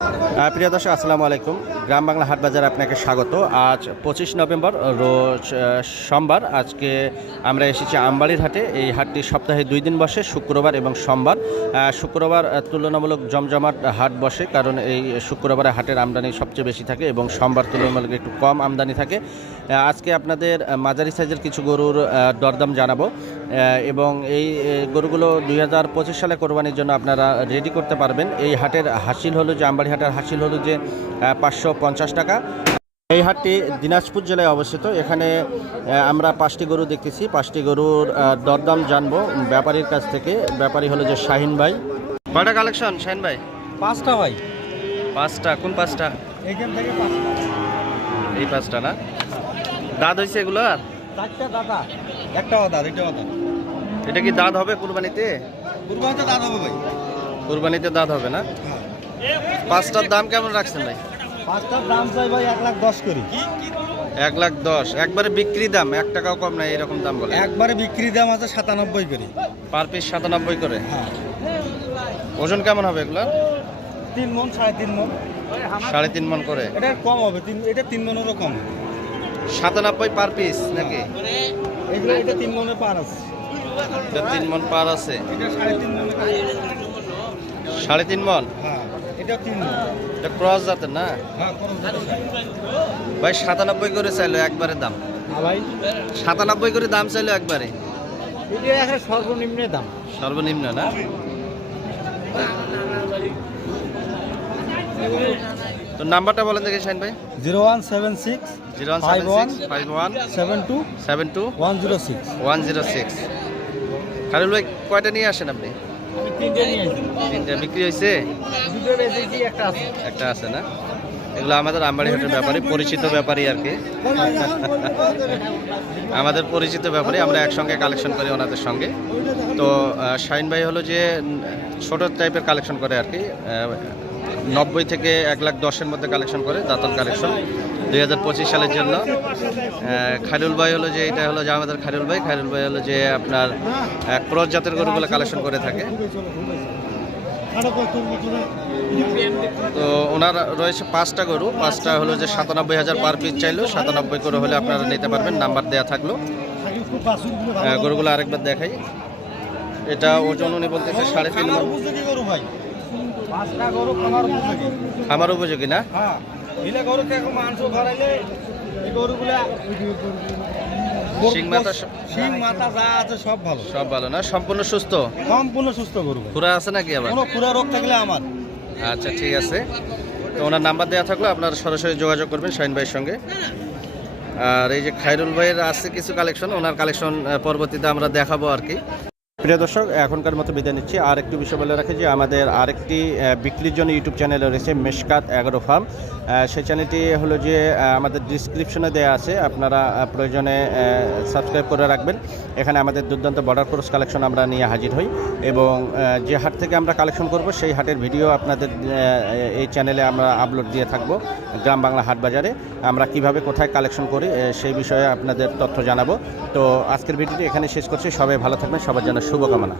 প্রিয় দর্শক আসসালামু আলাইকুম। গ্রাম বাংলা হাট বাজারে আপনাকে স্বাগত। আজ 25 নভেম্বর রোজ সোমবার। আজকে আমরা এসেছি আমবাড়ির হাটে। এই হাটটি সপ্তাহে 2 দিন বসে, শুক্রবার এবং সোমবার। শুক্রবার তুলনামূলক জমজমাট হাট বসে, কারণ এই শুক্রবারে হাটের আমদানি সবচেয়ে বেশি থাকে এবং সোমবার তুলনামূলক একটু কম আমদানি থাকে। আজকে আপনাদের মাঝারি সাইজের কিছু গরুর দরদাম জানাবো এবং এই গরুগুলো 2025 সালে কোরবানির জন্য আপনারা রেডি করতে পারবেন। এই হাটের হাসিল হলো যে আমবাড়ি হাটের হাসিল হলো যে 550 টাকা। এই হাটটি দিনাজপুর জেলায় অবস্থিত। এখানে আমরা 5টি গরু দেখতেছি। 5টি গরুর দরদাম জানবো ব্যাপারীর কাছ থেকে। ব্যাপারী হলো যে শাহিন ভাই। কয়টা কালেকশন শাহিন ভাই? 5টা ভাই। 5টা? কোন 5টা? এইখান থেকে 5টা। এই 5টা না? দাঁত হয়েছে এগুলো? আর 4টা দাদা, একটাও দাদা, এটাও দাদা। এটা কি দাঁত হবে কুরবানিতে? কুরবানিতে দাদা হবে ভাই। কুরবানিতে দাঁত হবে না? 5টার দাম কেমন রাখছেন ভাই? 5টার দাম চাই ভাই 1,10,000 করি। 1,10,000 একবারে বিক্রি দাম, 1 টাকাও কম নাই এরকম দাম বলে? একবারে বিক্রি দাম আছে 97 করি। পার পিস 97 করে? হ্যাঁ। ওজন কেমন হবে এগুলো? 3 মণ, 3.5 মণ। 3.5 মণ করে? এটা কম হবে, এটা 3 মণেরও কম। 97 পার পিস নাকি? এগুলো এটা 3 মণের পার আছে। এটা 3 মণ পার আছে? এটা 3.5 মণ। 3.5 মণ? হ্যাঁ, এটা 3 মণ। এটা ক্রস জাতের না? হ্যাঁ, করুন দাদা। ভাই 97 করে চাইলো একবারে দাম? হ্যাঁ ভাই, 97 করে দাম চাইলো একবারে? এটা এখন সর্বনিম্ন দাম। সর্বনিম্ন না? তো নাম্বারটা বলেন দেখি শাহিন ভাই। 0176 0176 51 72 72 106। 106। খালিল ভাই কয়টা নিয়ে আসেন আপনি? আমি 3টে নিয়ে আসি। 3টা বিক্রি হয়েছে? 2টো বেচেছি, একটা আছে। একটা আছে না? এগুলো আমাদের আমবাড়ি হাটের ব্যাপারী, পরিচিত ব্যাপারী আর কি। আমাদের পরিচিত ব্যাপারী, আমরা একসঙ্গে কালেকশন করি ওনাদের সঙ্গে। তো শাহিন ভাই হলো যে ছোট টাইপের কালেকশন করে আর কি। 90 থেকে 1,10,000-এর মধ্যে কালেকশন করে, দাঁতন কালেকশন 2025 সালের জন্য। খালিল ভাই হলো যে, এটা হলো যে আমাদের খালিল ভাই হলো যে আপনার ক্রস জাতের গরুগুলো কালেকশন করে থাকে। তো ওনার রয়েছে 5টা গরু। 5টা হলো যে 97,000 পার পিস চাইলো। 97 করে হলে আপনারা নিতে পারবেন, নাম্বার দেওয়া থাকলো। গরুগুলো আরেকবার দেখাই। এটা ওজন উনি বলতেছে 3.5 মণ। খামার উপযোগী না? শিং মাথা যা আছে সব ভালো, সব ভালো না? সম্পূর্ণ সুস্থ? সম্পূর্ণ সুস্থ গরু। খুরা আছে নাকি আবার? কোনো খুরা রোগ থাকলে আমার। আচ্ছা, ঠিক আছে। তো ওনার নাম্বার দেওয়া থাকলো, আপনারা সরাসরি যোগাযোগ করবেন শাহিন ভাইয়ের সঙ্গে। আর এই যে খায়রুল ভাইয়ের আছে কিছু কালেকশন, ওনার কালেকশন পরবর্তীতে আমরা দেখাবো আর কি। প্রিয় দর্শক, এখনকার মতো বিদায় নিচ্ছি। আর একটু বিষয় বলে রাখি যে আমাদের আরেকটি বিক্রির জন্য ইউটিউব চ্যানেল রয়েছে, মেশকাত এগ্রো ফার্ম। সেই চ্যানেলটি হলো যে আমাদের ডিসক্রিপশনে দেওয়া আছে, আপনারা প্রয়োজনে সাবস্ক্রাইব করে রাখবেন। এখানে আমাদের দুর্দান্ত বর্ডার ক্রস কালেকশন আমরা নিয়ে হাজির হই এবং যে হাট থেকে আমরা কালেকশন করব সেই হাটের ভিডিও আপনাদের এই চ্যানেলে আমরা আপলোড দিয়ে থাকব। গ্রাম বাংলা হাট বাজারে আমরা কিভাবে কোথায় কালেকশন করি সেই বিষয়ে আপনাদের তথ্য জানাবো। তো আজকের ভিডিওটি এখানে শেষ করছি। সবাই ভালো থাকবেন, সবার জন্য শুভকামনা।